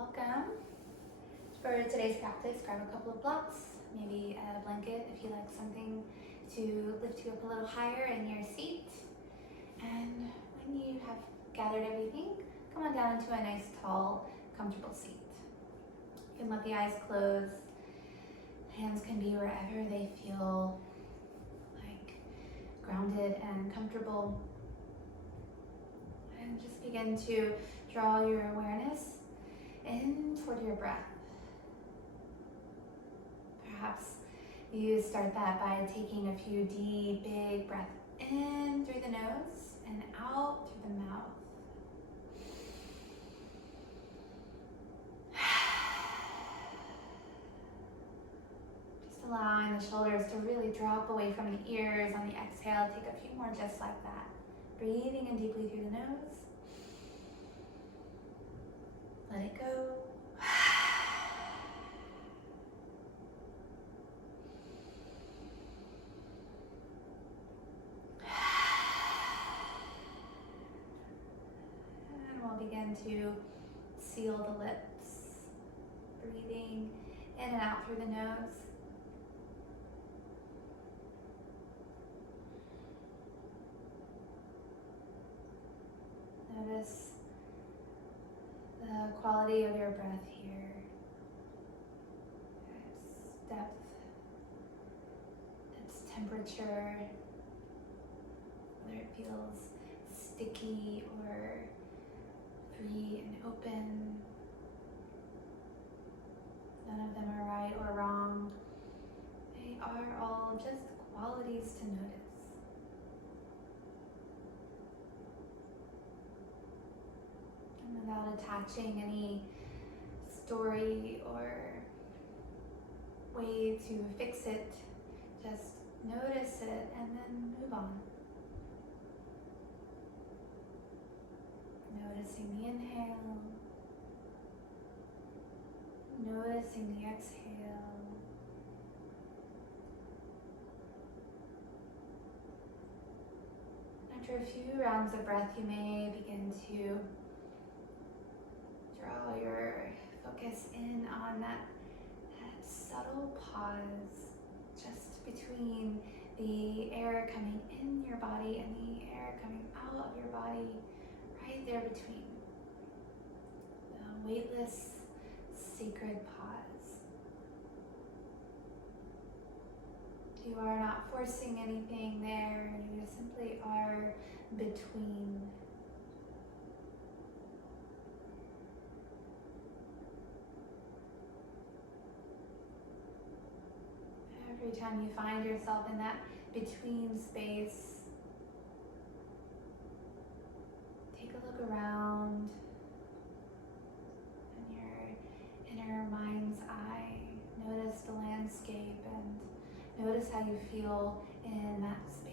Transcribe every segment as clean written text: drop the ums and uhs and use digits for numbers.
Welcome. For today's practice, grab a couple of blocks, maybe a blanket if you like something to lift you up a little higher in your seat. And when you have gathered everything, come on down into a nice, tall, comfortable seat. You can let the eyes close. Hands can be wherever they feel like grounded and comfortable. And just begin to draw your awareness in toward your breath. Perhaps you start that by taking a few deep, big breaths in through the nose and out through the mouth. Just allowing the shoulders to really drop away from the ears on the exhale. Take a few more just like that. Breathing in deeply through the nose. Let it go. And we'll begin to seal the lips. Breathing in and out through the nose. Notice the quality of your breath here, its depth, its temperature, whether it feels sticky or free and open. None of them are right or wrong. They are all just qualities to notice. Without attaching any story or way to fix it, just notice it and then move on. Noticing the inhale, noticing the exhale. After a few rounds of breath, you may begin to draw your focus in on that subtle pause just between the air coming in your body and the air coming out of your body, right there between. The weightless, sacred pause. You are not forcing anything there, you simply are between. Every time you find yourself in that between space, take a look around in your inner mind's eye. Notice the landscape and notice how you feel in that space.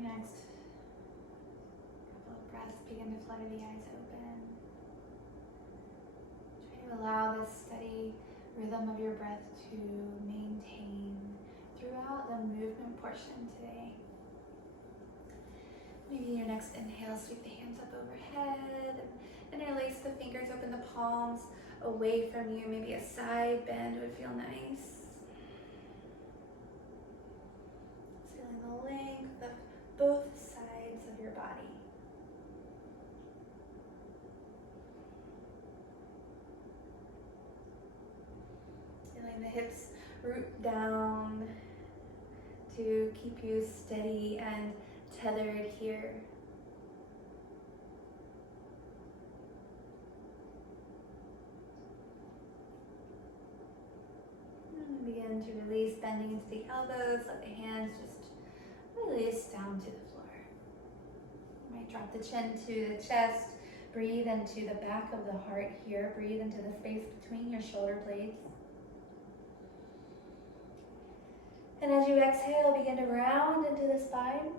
Next couple of breaths, begin to flutter the eyes open. Try to allow this steady rhythm of your breath to maintain throughout the movement portion today. Maybe your next inhale, sweep the hands up overhead, and interlace the fingers, open the palms away from you. Maybe a side bend would feel nice. Feeling the length of both sides of your body. Feeling the hips root down to keep you steady and tethered here. And begin to release, bending into the elbows, let the hands just release down to the floor. You might drop the chin to the chest. Breathe into the back of the heart here. Breathe into the space between your shoulder blades. And as you exhale, begin to round into the spine.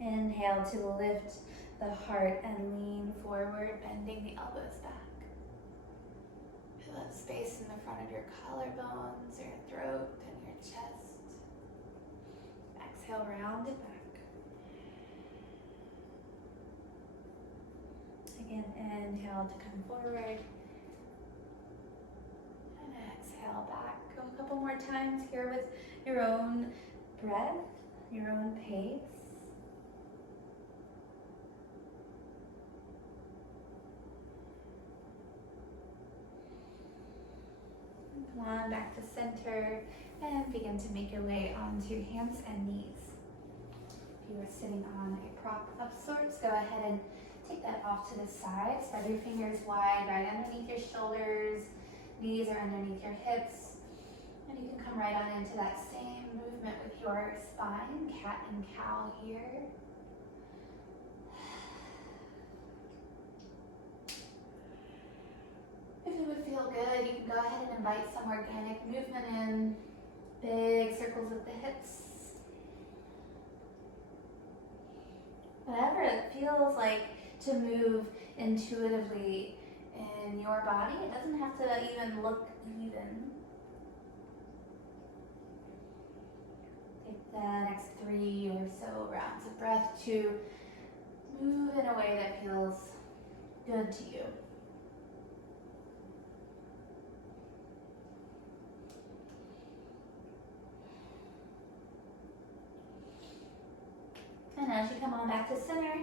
Inhale to lift the heart and lean forward, bending the elbows back. Feel that space in the front of your collarbones, your throat, and your chest. Exhale, round it back. Again, inhale to come forward. And exhale back. Go a couple more times here with your own breath, your own pace. Come on back to center and begin to make your way onto hands and knees. If you are sitting on a prop of sorts, go ahead and take that off to the side. Spread your fingers wide, right underneath your shoulders. Knees are underneath your hips. And you can come right on into that same movement with your spine, cat and cow here. If it would feel good, you can go ahead and invite some organic movement in. Big circles with the hips. Whatever it feels like to move intuitively in your body. It doesn't have to even look even. Take the next 3 or so rounds of breath to move in a way that feels good to you. And as you come on back to center,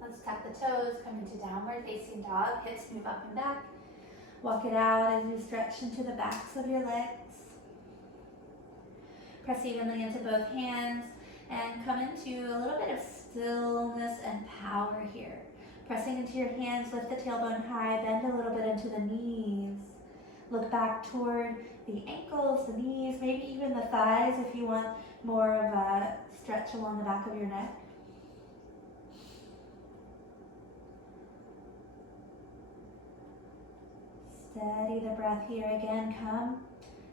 let's tap the toes, come into downward facing dog, hips move up and back. Walk it out as you stretch into the backs of your legs. Press evenly into both hands and come into a little bit of stillness and power here. Pressing into your hands, lift the tailbone high, bend a little bit into the knees. Look back toward the ankles, the knees, maybe even the thighs if you want more of a stretch along the back of your neck. Steady the breath here. Again, come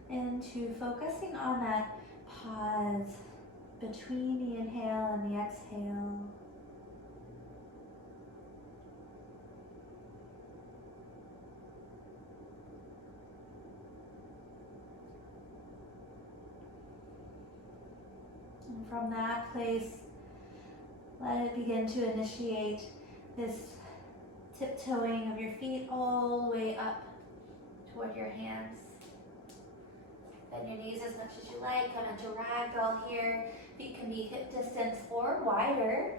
into focusing on that pause between the inhale and the exhale. And from that place, let it begin to initiate this tiptoeing of your feet all the way up toward your hands. Bend your knees as much as you like. Come into ragdoll here. Feet can be hip distance or wider.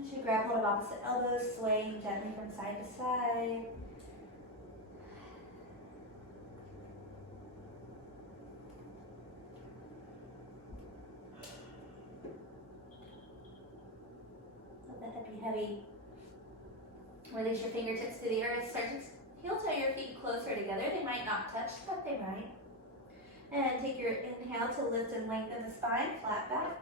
As you grab hold of opposite elbows, swaying gently from side to side. Let the head be heavy. Release your fingertips to the earth. Start to heel toe your feet closer together. They might not touch, but they might. And take your inhale to lift and lengthen the spine, flat back.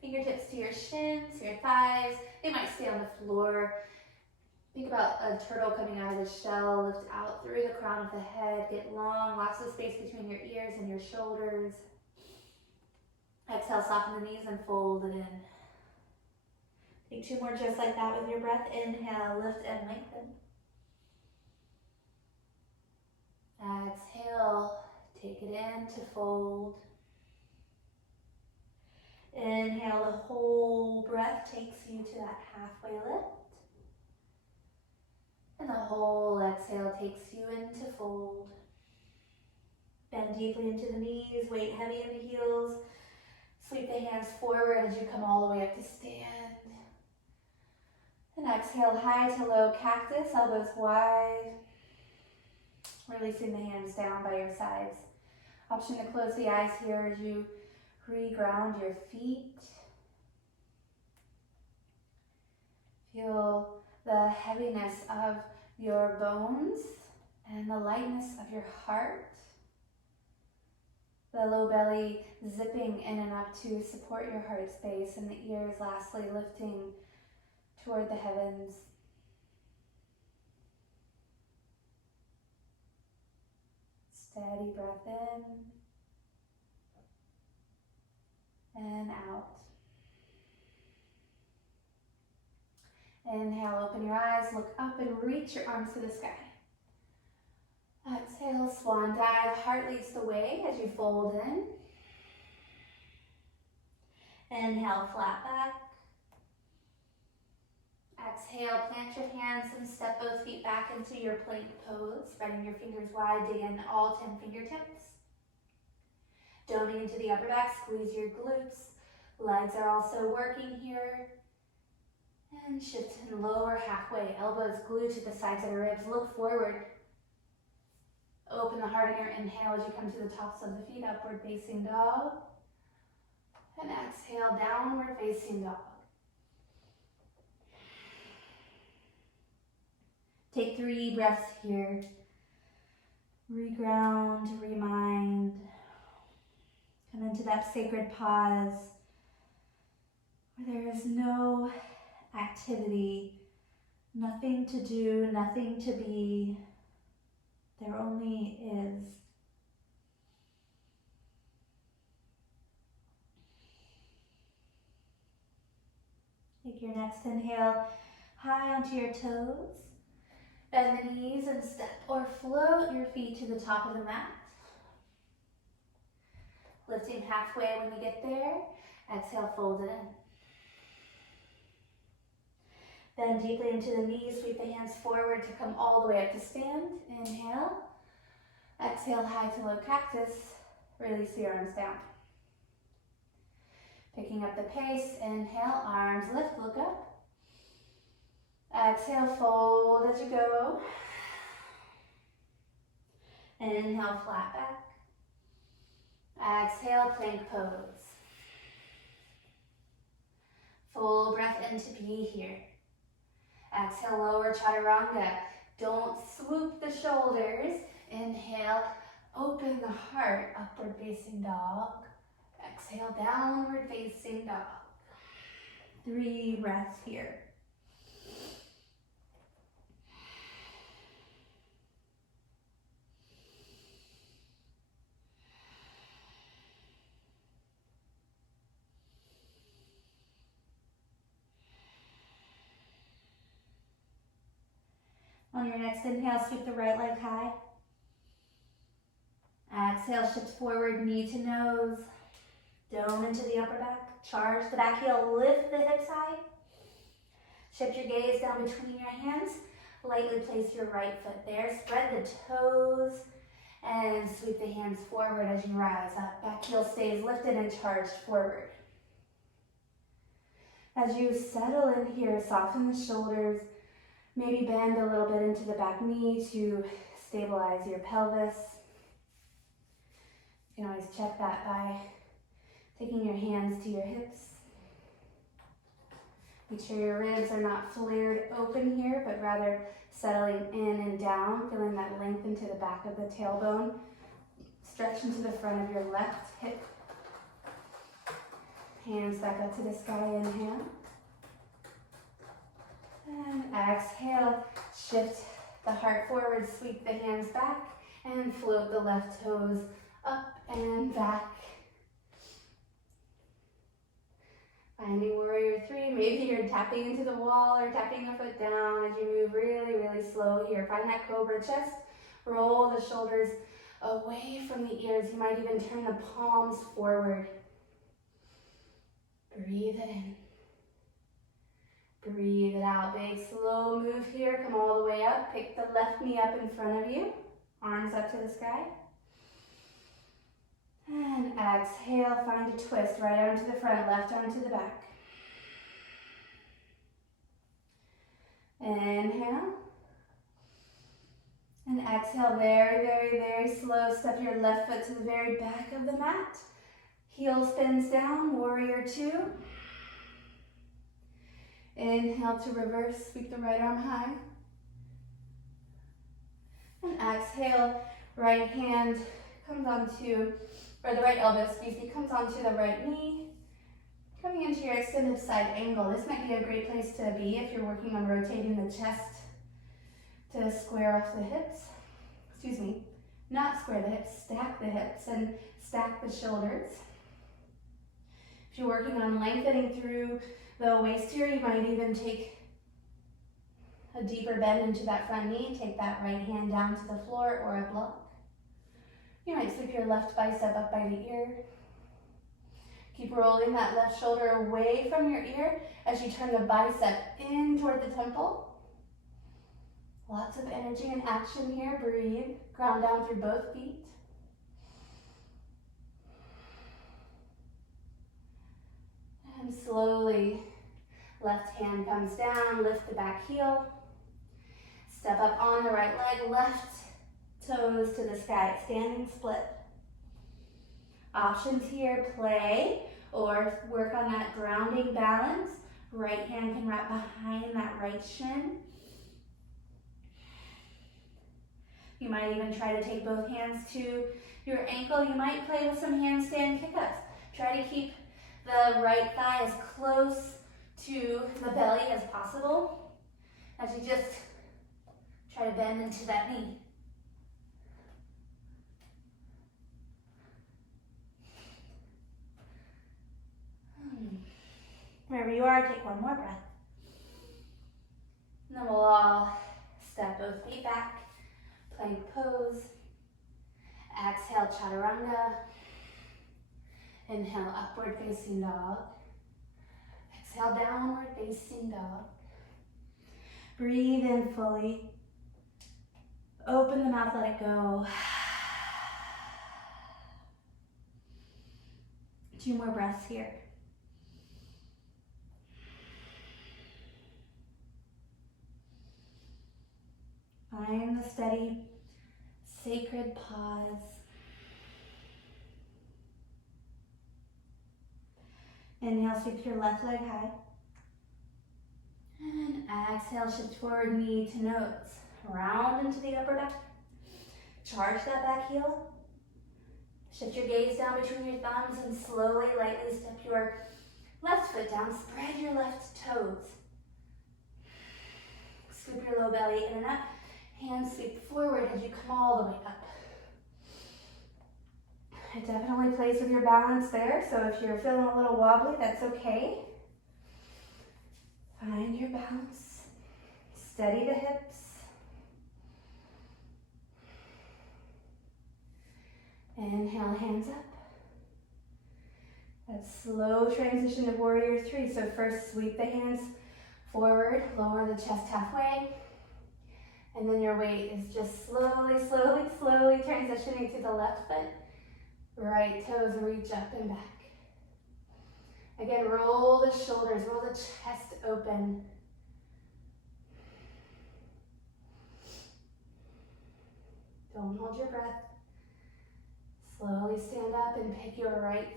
Fingertips to your shins, your thighs. They might stay on the floor. Think about a turtle coming out of the shell. Lift out through the crown of the head. Get long, lots of space between your ears and your shoulders. Exhale, soften the knees and fold it in. Take 2 more just like that with your breath. Inhale, lift and lengthen. Exhale, take it in to fold. Inhale, the whole breath takes you to that halfway lift. And the whole exhale takes you into fold. Bend deeply into the knees, weight heavy in the heels. Sweep the hands forward as you come all the way up to stand. And exhale, high to low cactus, elbows wide. Releasing the hands down by your sides. Option to close the eyes here as you re-ground your feet. Feel the heaviness of your bones and the lightness of your heart. The low belly zipping in and up to support your heart space, and the ears lastly lifting toward the heavens. Steady breath in and out. Inhale, open your eyes, look up and reach your arms to the sky. Exhale, swan dive, heart leads the way as you fold in. Inhale, flat back. Exhale, plant your hands and step both feet back into your plank pose, spreading your fingers wide, dig in all 10 fingertips. Doming into the upper back, squeeze your glutes. Legs are also working here. And shift and lower halfway, elbows glued to the sides of the ribs, look forward. Open the heart in your inhale as you come to the tops of the feet, upward facing dog. And exhale, downward facing dog. Take 3 breaths here. Reground, remind. Come into that sacred pause where there is no activity, nothing to do, nothing to be. There only is. Take your next inhale high onto your toes. Bend the knees and step or float your feet to the top of the mat. Lifting halfway when you get there. Exhale, fold it in. Bend deeply into the knees, sweep the hands forward to come all the way up to stand. Inhale. Exhale, high to low cactus. Release the arms down. Picking up the pace, inhale, arms lift, look up. Exhale, fold as you go. Inhale, flat back. Exhale, plank pose. Full breath in to be here. Exhale, lower chaturanga. Don't swoop the shoulders. Inhale, open the heart, upward facing dog. Exhale, downward facing dog. 3 breaths here. On your next inhale, sweep the right leg high. Exhale, shift forward, knee to nose. Dome into the upper back. Charge the back heel, lift the hips high. Shift your gaze down between your hands. Lightly place your right foot there. Spread the toes and sweep the hands forward as you rise up. Back heel stays lifted and charged forward. As you settle in here, soften the shoulders. Maybe bend a little bit into the back knee to stabilize your pelvis. You can always check that by taking your hands to your hips. Make sure your ribs are not flared open here, but rather settling in and down, feeling that length into the back of the tailbone. Stretch into the front of your left hip. Hands back up to the sky, inhale. And exhale, shift the heart forward, sweep the hands back, and float the left toes up and back. Finding warrior 3, maybe you're tapping into the wall or tapping a foot down as you move really, really slow here. Find that cobra chest, roll the shoulders away from the ears. You might even turn the palms forward. Breathe it in. Breathe it out. Big slow move here. Come all the way up. Pick the left knee up in front of you. Arms up to the sky. And exhale, find a twist. Right arm to the front, left arm to the back. Inhale. And exhale, very, very, very slow. Step your left foot to the very back of the mat. Heel spins down, warrior 2. Inhale to reverse, sweep the right arm high. And exhale, right hand comes onto, or the right elbow, comes onto the right knee. Coming into your extended side angle. This might be a great place to be if you're working on rotating the chest to square off the hips. Excuse me, not square the hips, stack the hips and stack the shoulders. If you're working on lengthening through the waist here, you might even take A deeper bend into that front knee. Take that right hand down to the floor or a block. You might sweep your left bicep up by the ear. Keep rolling that left shoulder away from your ear as you turn the bicep in toward the temple. Lots of energy and action here. Breathe. Ground down through both feet. And slowly, left hand comes down, lift the back heel. Step up on the right leg, left toes to the sky, standing split. Options here, play or work on that grounding balance. Right hand can wrap behind that right shin. You might even try to take both hands to your ankle. You might play with some handstand kick-ups. Try to keep the right thigh as close to the belly as possible as you just try to bend into that knee. Wherever you are, take one more breath. And then we'll all step both feet back, plank pose. Exhale, chaturanga. Inhale, upward facing dog. Exhale, downward facing dog. Breathe in fully. Open the mouth, let it go. 2 more breaths here. Find the steady, sacred pause. Inhale, sweep your left leg high. And exhale, shift forward, knee to nose. Round into the upper back. Charge that back heel. Shift your gaze down between your thumbs and slowly, lightly step your left foot down. Spread your left toes. Scoop your low belly in and up. Hands sweep forward as you come all the way up. It definitely plays with your balance there, so if you're feeling a little wobbly, that's okay. Find your balance. Steady the hips. Inhale, hands up. That slow transition to warrior 3. So first sweep the hands forward, lower the chest halfway. And then your weight is just slowly, slowly, slowly transitioning to the left foot. Right toes reach up and back. Again, roll the shoulders, roll the chest open. Don't hold your breath. Slowly stand up and pick your right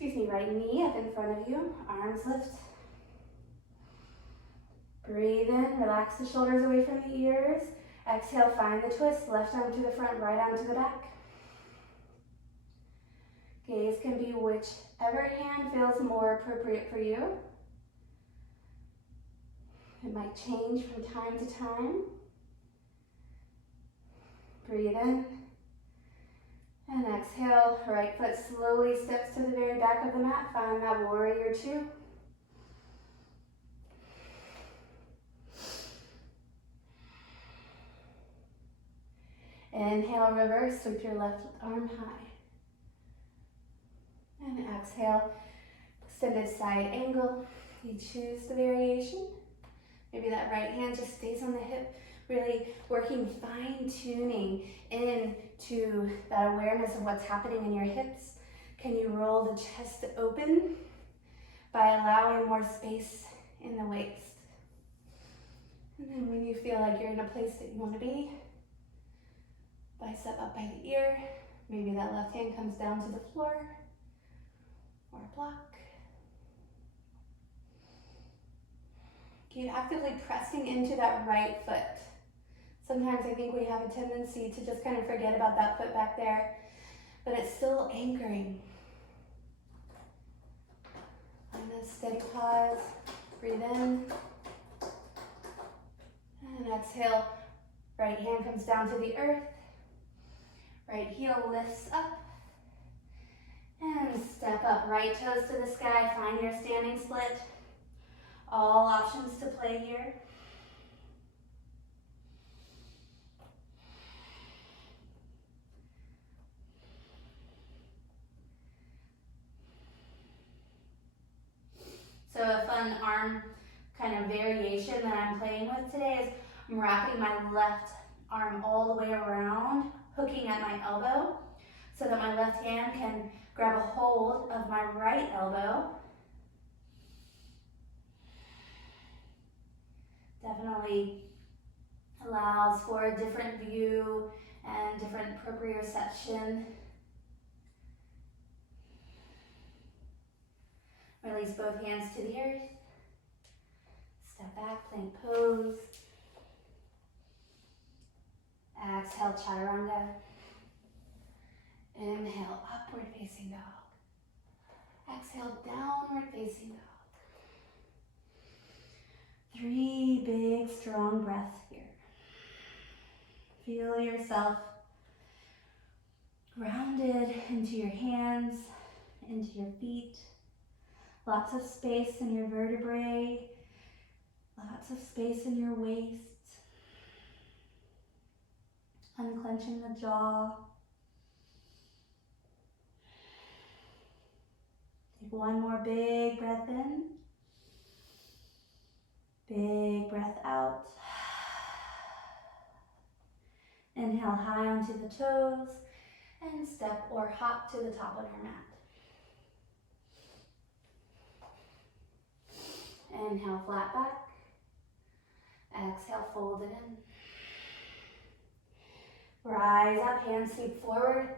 knee up in front of you. Arms lift. Breathe in, relax the shoulders away from the ears. Exhale, find the twist. Left arm to the front, right arm to the back. Gaze can be whichever hand feels more appropriate for you. It might change from time to time. Breathe in. And exhale, right foot slowly steps to the very back of the mat. Find that warrior 2. Inhale, reverse, sweep your left arm high. And exhale, extended side angle. You choose the variation. Maybe that right hand just stays on the hip, really working fine-tuning into that awareness of what's happening in your hips. Can you roll the chest open by allowing more space in the waist? And then when you feel like you're in a place that you want to be, bicep up by the ear. Maybe that left hand comes down to the floor or a block. Keep actively pressing into that right foot. Sometimes I think we have a tendency to just kind of forget about that foot back there, but it's still anchoring. Find a steady pause. Breathe in. And exhale. Right hand comes down to the earth. Right heel lifts up. And step up. Right toes to the sky. Find your standing split. All options to play here. I'm wrapping my left arm all the way around, hooking at my elbow so that my left hand can grab a hold of my right elbow. Definitely allows for a different view and different proprioception. Release both hands to the earth. Step back, plank pose. Exhale, chaturanga. Inhale, upward facing dog. Exhale, downward facing dog. 3 big, strong breaths here. Feel yourself grounded into your hands, into your feet. Lots of space in your vertebrae. Lots of space in your waist. Unclenching the jaw. Take one more big breath in. Big breath out. Inhale high onto the toes and step or hop to the top of your mat. Inhale, flat back. Exhale, fold it in. Rise up, hands sweep forward.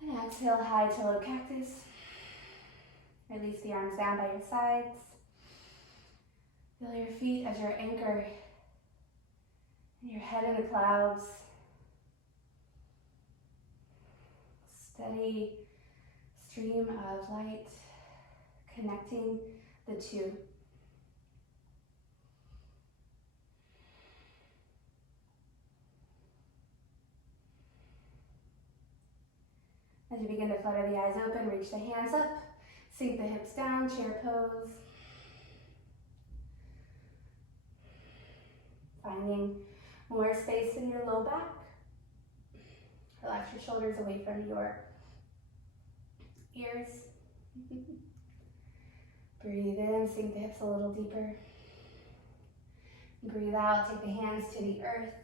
And exhale, high to low cactus. Release the arms down by your sides. Feel your feet as your anchor. Your head in the clouds. Steady stream of light connecting the two. As you begin to flutter the eyes open, reach the hands up, sink the hips down, chair pose. Finding more space in your low back. Relax your shoulders away from your ears. Breathe in, sink the hips a little deeper. Breathe out, take the hands to the earth.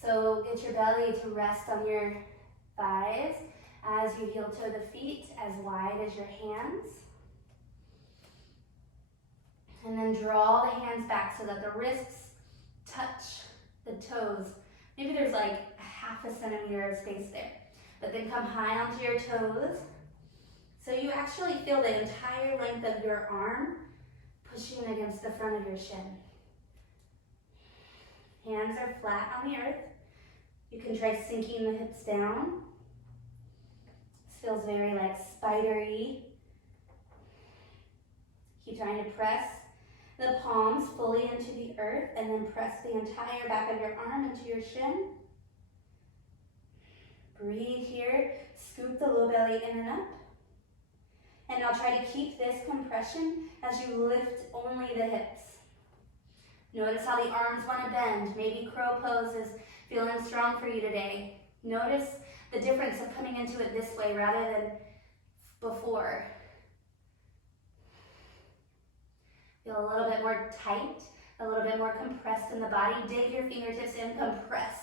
So get your belly to rest on your thighs as you heel toe the feet as wide as your hands. And then draw the hands back so that the wrists touch the toes. Maybe there's like a half a centimeter of space there. But then come high onto your toes. So you actually feel the entire length of your arm pushing against the front of your shin. Hands are flat on the earth. You can try sinking the hips down. This feels very like spidery. Keep trying to press the palms fully into the earth and then press the entire back of your arm into your shin. Breathe here, scoop the low belly in and up. And now try to keep this compression as you lift only the hips. Notice how the arms want to bend. Maybe crow pose is feeling strong for you today. Notice the difference of coming into it this way rather than before. Feel a little bit more tight, a little bit more compressed in the body. Dig your fingertips in, compress.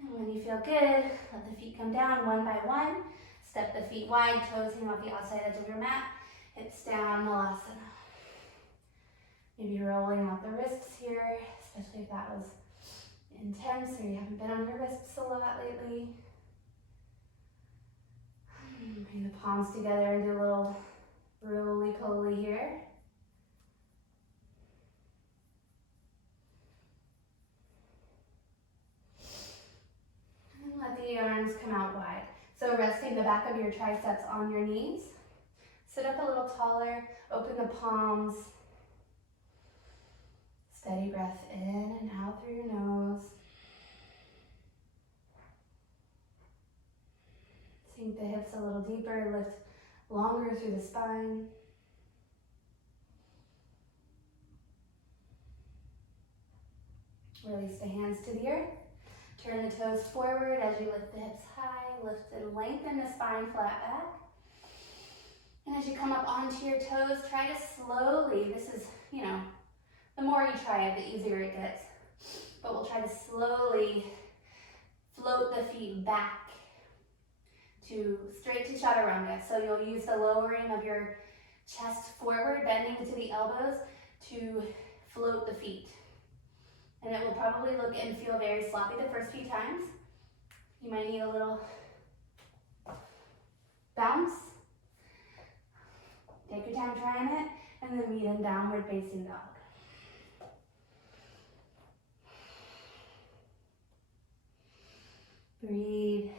And when you feel good, let the feet come down one by one. Step the feet wide, toes hang off the outside edge of your mat. Hips down, Malasana. Maybe rolling out the wrists here, especially if that was intense or you haven't been on your wrists a lot lately. Bring the palms together and do a little roly-poly here. And let the arms come out wide. So resting the back of your triceps on your knees. Sit up a little taller, open the palms. Steady breath in and out through your nose. Sink the hips a little deeper, lift longer through the spine. Release the hands to the earth. Turn the toes forward as you lift the hips high. Lift and lengthen the spine, flat back. And as you come up onto your toes, try to slowly, this is, you know, the more you try it, the easier it gets. But we'll try to slowly float the feet back to straight to chaturanga. So you'll use the lowering of your chest forward, bending to the elbows to float the feet. And it will probably look and feel very sloppy the first few times. You might need a little bounce. Take your time trying it, and then meet in downward facing dog. Breathe.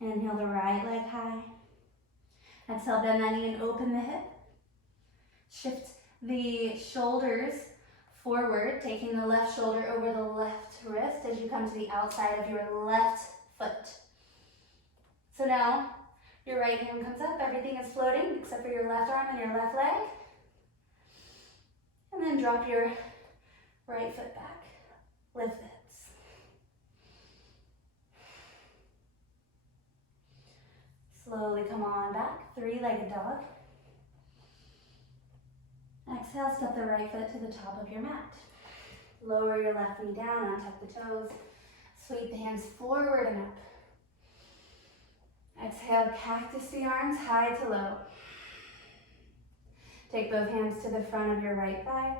Inhale the right leg high. Exhale, bend that knee and open the hip. Shift the shoulders forward, taking the left shoulder over the left wrist as you come to the outside of your left foot. So now your right hand comes up, everything is floating except for your left arm and your left leg. And then drop your right foot back. Lift the hips. Slowly come on back, three-legged dog. Exhale, step the right foot to the top of your mat. Lower your left knee down, untuck the toes. Sweep the hands forward and up. Exhale, cactus the arms, high to low. Take both hands to the front of your right thigh.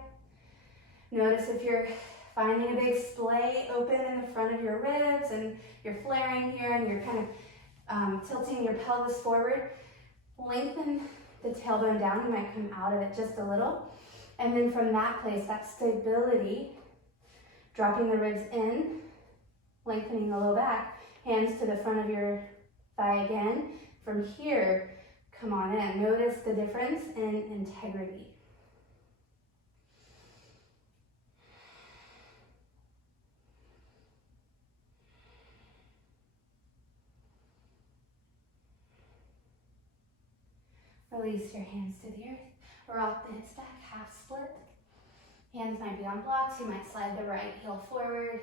Notice if you're finding a big splay open in the front of your ribs and you're flaring here and you're kind of tilting your pelvis forward, lengthen the tailbone down. You might come out of it just a little. And then from that place, that stability, dropping the ribs in, lengthening the low back, hands to the front of your thigh again. From here, come on in. Notice the difference in integrity. Release your hands to the earth. Rock the hips back, half split. Hands might be on blocks. You might slide the right heel forward.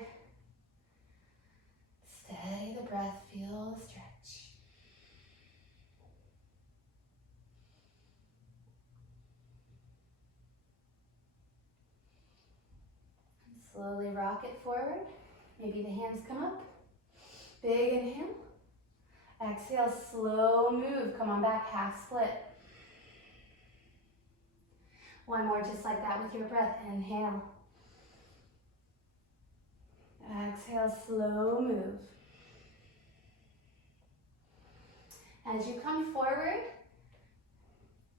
Steady the breath, feel the stretch. And slowly rock it forward. Maybe the hands come up. Big inhale. Exhale, slow move. Come on back, half split. One more just like that with your breath. Inhale. Exhale, slow move. As you come forward,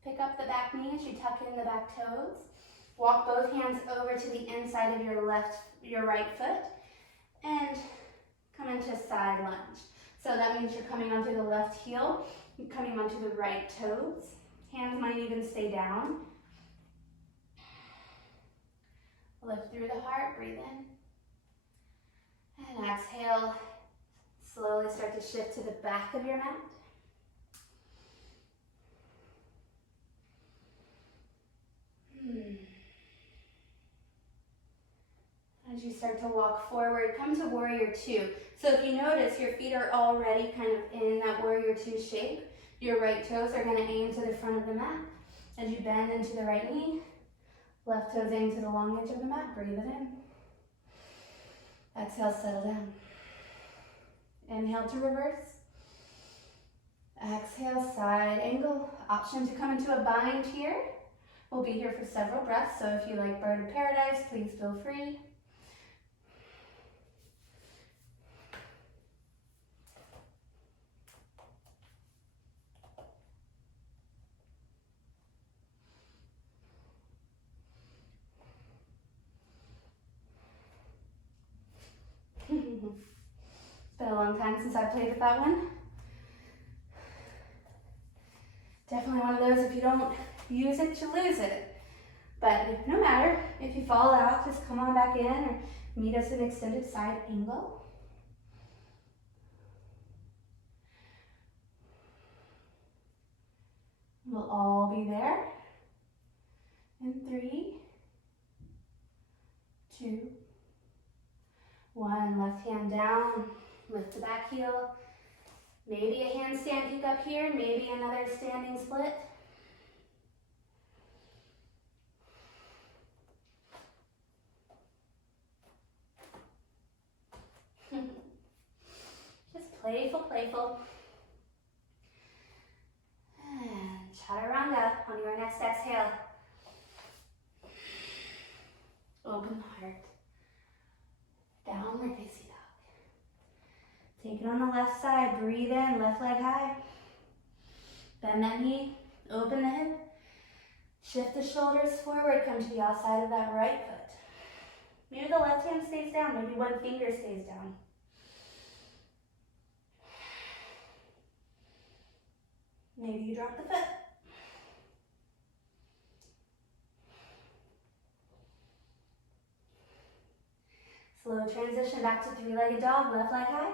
pick up the back knee as you tuck in the back toes. Walk both hands over to the inside of your right foot and come into side lunge. So that means you're coming onto the left heel, you're coming onto the right toes. Hands might even stay down. Lift through the heart, breathe in. And exhale, slowly start to shift to the back of your mat. As you start to walk forward, come to warrior two. So if you notice, your feet are already kind of in that warrior two shape. Your right toes are going to aim to the front of the mat. As you bend into the right knee, left toes aim to the long edge of the mat. Breathe it in. Exhale, settle down. Inhale to reverse. Exhale, side angle. Option to come into a bind here. We'll be here for several breaths, so if you like bird of paradise, please feel free. It's been a long time since I've played with that one. Definitely one of those, if you don't use it, you lose it. But no matter, if you fall out, just come on back in or meet us in extended side angle. We'll all be there. In 3, 2, 1. left hand down, lift the back heel. Maybe a handstand kick up here, maybe another standing split. Just playful, playful. And chaturanga on your next exhale. Open the heart. Downward facing dog. Take it on the left side. Breathe in, left leg high. Bend that knee. Open the hip. Shift the shoulders forward. Come to the outside of that right foot. Maybe the left hand stays down. Maybe one finger stays down. Maybe you drop the foot. Slow transition back to three-legged dog, left leg high.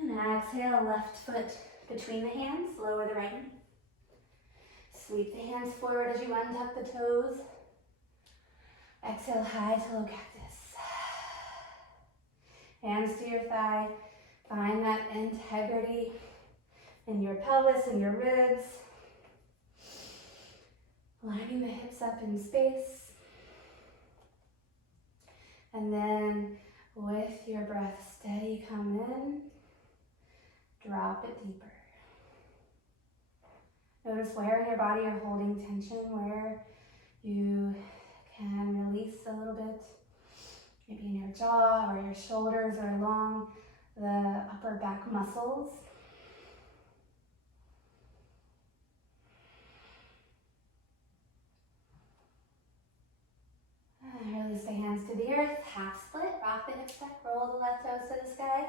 And exhale, left foot between the hands, lower the right knee. Sweep the hands forward as you untuck the toes. Exhale, high to low cactus. Hands to your thigh. Find that integrity in your pelvis and your ribs. Lining the hips up in space. And then with your breath steady, come in, drop it deeper. Notice where in your body you're holding tension, where you can release a little bit, maybe in your jaw or your shoulders or along the upper back muscles. Release the hands to the earth, half split, rock the hips back, roll the left toes to the sky.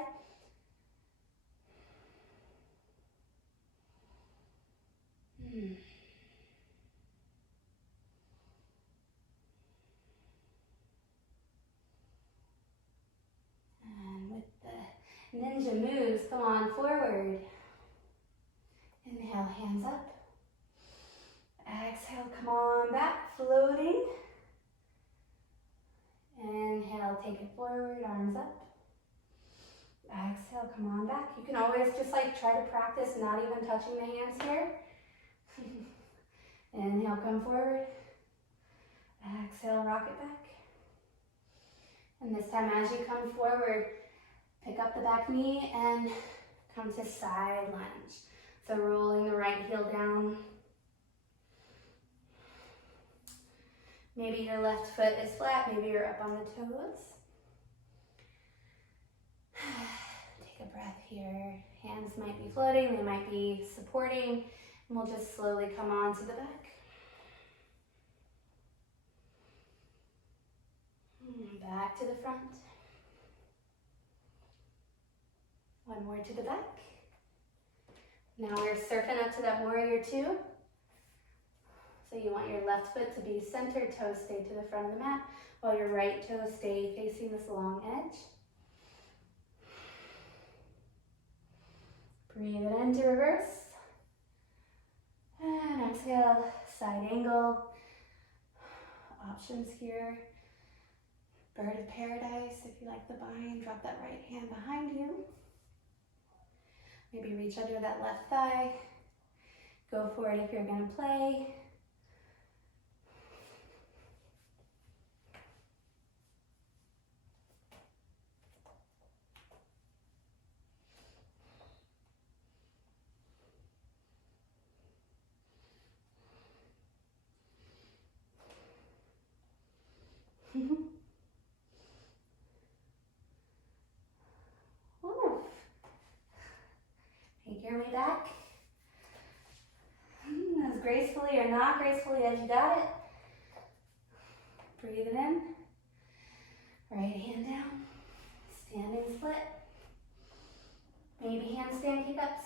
And with the ninja moves, come on forward. Inhale, hands up. Exhale, come on back, floating. Inhale, take it forward, arms up. Exhale, come on back. You can always just try to practice not even touching the hands here. Inhale, come forward. Exhale, rock it back. And this time as you come forward, pick up the back knee and come to side lunge. So rolling the right heel down. Maybe your left foot is flat, maybe you're up on the toes. Take a breath here. Hands might be floating, they might be supporting, and we'll just slowly come on to the back. Back to the front. One more to the back. Now we're surfing up to that warrior two. So you want your left foot to be centered, toes stay to the front of the mat, while your right toes stay facing this long edge. Breathe it into reverse. And exhale, side angle. Options here. Bird of paradise, if you like the bind, drop that right hand behind you. Maybe reach under that left thigh. Go for it if you're gonna play. Make your way back. As gracefully or not gracefully as you got it. Breathe it in. Right hand down. Standing split. Maybe handstand kick-ups.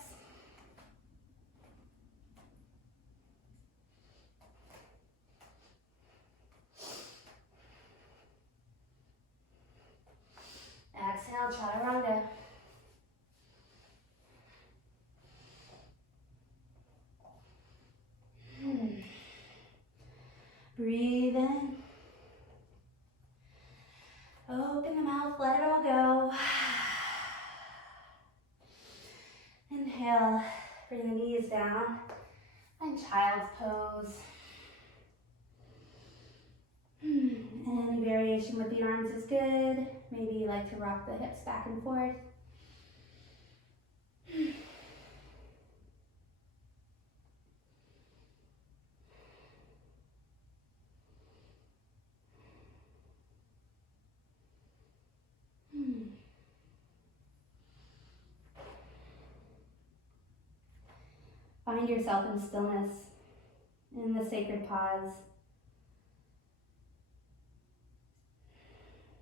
Exhale, chaturanga. Breathe in. Open the mouth Bring the knees down. Find child's pose. Any variation with the arms is good. Maybe you like to rock the hips back and forth. Find yourself in stillness, in the sacred pause.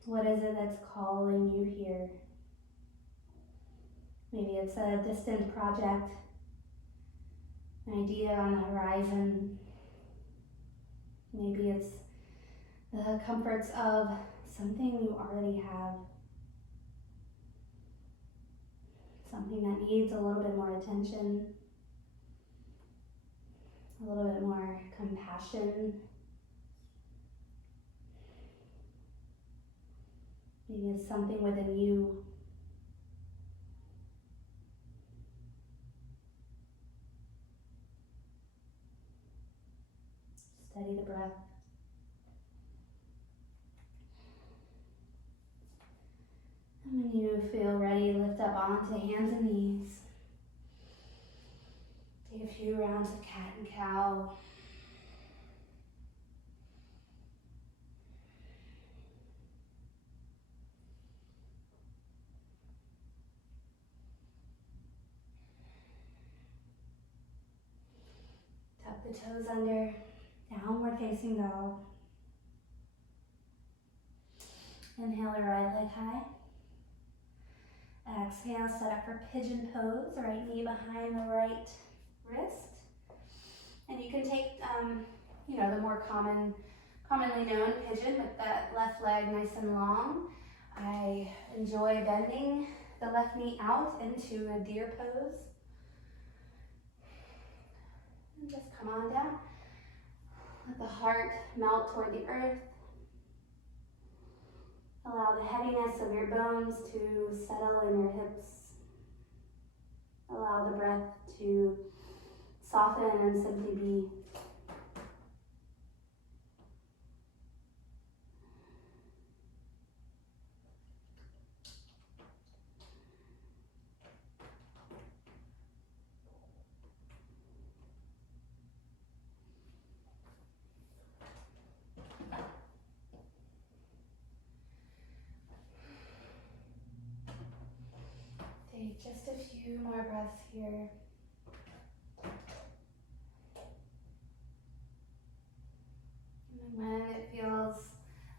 What is it that's calling you here? Maybe it's a distant project, an idea on the horizon. Maybe it's the comforts of something you already have. Something that needs a little bit more attention, a little bit more compassion. Maybe it's something within you. Steady the breath. And when you feel ready, lift up onto hands and knees. Take a few rounds of cat and cow. Tuck the toes under, downward facing dog. Inhale the right leg high. Exhale, set up for pigeon pose, right knee behind the right wrist. And you can take, the more commonly known pigeon with that left leg nice and long. I enjoy bending the left knee out into a deer pose. And just come on down. Let the heart melt toward the earth. Allow the heaviness of your bones to settle in your hips. Allow the breath to soften and simply be. Take just a few more breaths here. And when it feels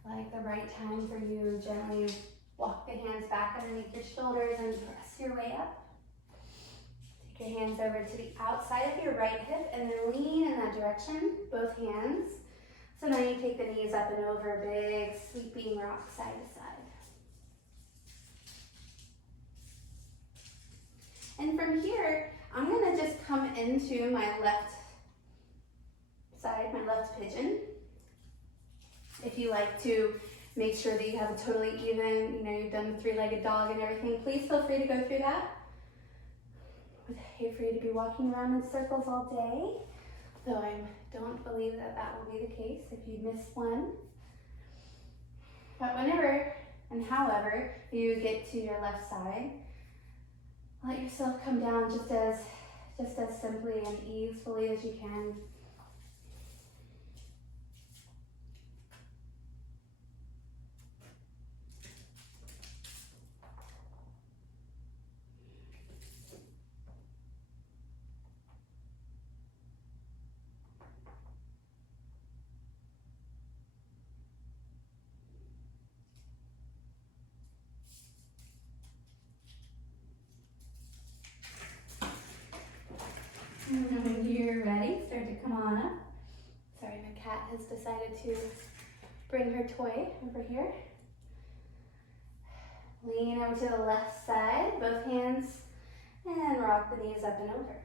like the right time for you, gently walk the hands back underneath your shoulders and press your way up. Take your hands over to the outside of your right hip and then lean in that direction, both hands. So now you take the knees up and over, big sweeping rock side to side. And from here, I'm gonna just come into my left side, my left pigeon. If you like to make sure that you have a totally even, you've done the three-legged dog and everything, please feel free to go through that. You're free to be walking around in circles all day, though I don't believe that will be the case if you miss one. But whenever and however you get to your left side, let yourself come down just as simply and easefully as you can. And when you're ready, start to come on up. Sorry, my cat has decided to bring her toy over here. Lean over to the left side, both hands, and rock the knees up and over.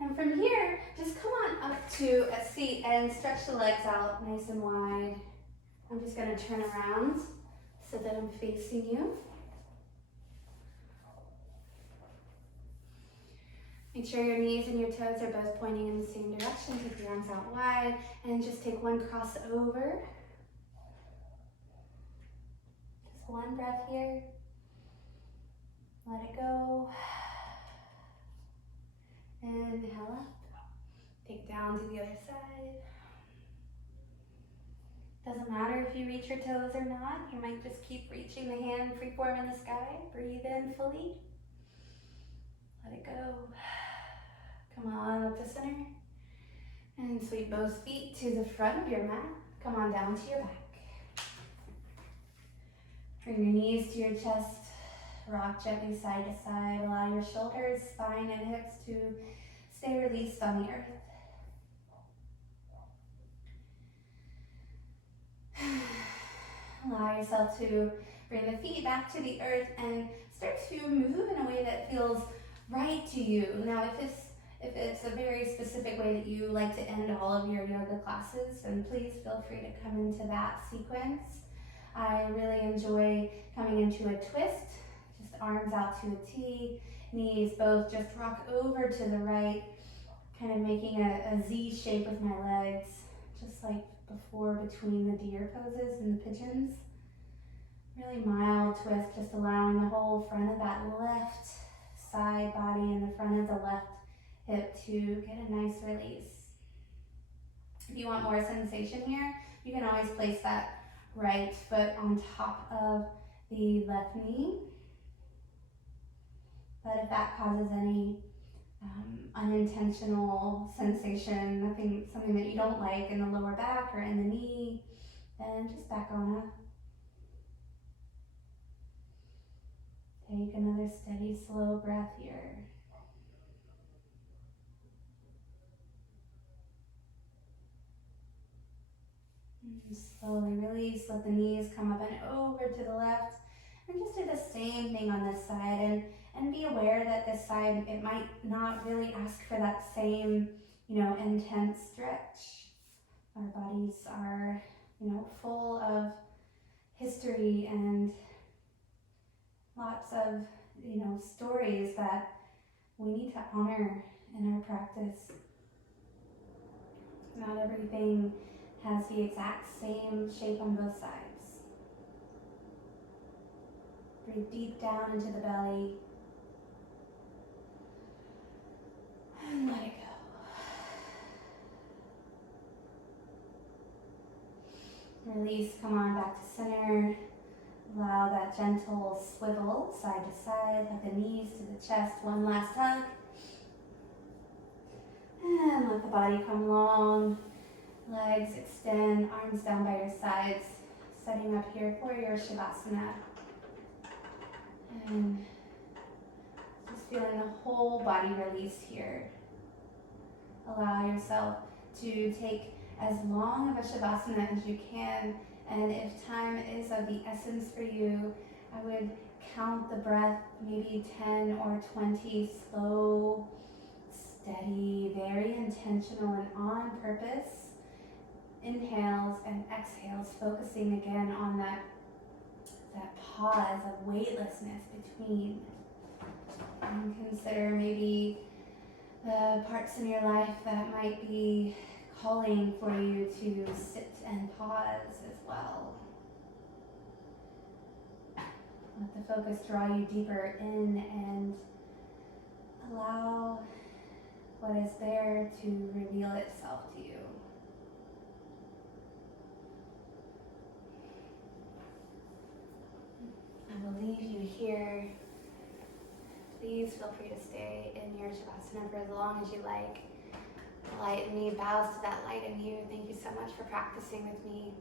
And from here, just come on up to a seat and stretch the legs out nice and wide. I'm just going to turn around so that I'm facing you. Make sure your knees and your toes are both pointing in the same direction. Take the arms out wide and just take one cross over. Just one breath here. Let it go. Inhale up. Take down to the other side. Doesn't matter if you reach your toes or not. You might just keep reaching the hand freeform in the sky. Breathe in fully. Let it go. Come on up to center. And sweep both feet to the front of your mat. Come on down to your back. Bring your knees to your chest. Rock gently side to side. Allow your shoulders, spine, and hips to stay released on the earth. Allow yourself to bring the feet back to the earth and start to move in a way that feels right to you. Now, if it's a very specific way that you like to end all of your yoga classes, then please feel free to come into that sequence. I really enjoy coming into a twist, just arms out to a T, knees both just rock over to the right, kind of making a Z shape with my legs, just like before between the deer poses and the pigeons. Really mild twist, just allowing the whole front of that left side body and the front of the left hip to get a nice release. If you want more sensation here, you can always place that right foot on top of the left knee. But if that causes any unintentional sensation, something that you don't like in the lower back or in the knee, then just back on up. Take another steady, slow breath here. And slowly release, let the knees come up and over to the left. And just do the same thing on this side, and be aware that this side, it might not really ask for that same, intense stretch. Our bodies are, full of history and lots of, stories that we need to honor in our practice. Not everything has the exact same shape on both sides. Breathe deep down into the belly. And let it go. Release, come on back to center. Allow that gentle swivel side to side. Hug the knees to the chest. One last hug. And let the body come long. Legs extend, arms down by your sides. Setting up here for your Shavasana. And just feeling the whole body release here. Allow yourself to take as long of a Shavasana as you can, and if time is of the essence for you, I would count the breath, maybe 10 or 20 slow, steady, very intentional and on purpose inhales and exhales, focusing again on that pause of weightlessness between. And consider maybe the parts in your life that might be calling for you to sit and pause as well. Let the focus draw you deeper in and allow what is there to reveal itself to you. I will leave you here. Please feel free to stay in your Shavasana for as long as you like. The light in me bows to that light in you. Thank you so much for practicing with me.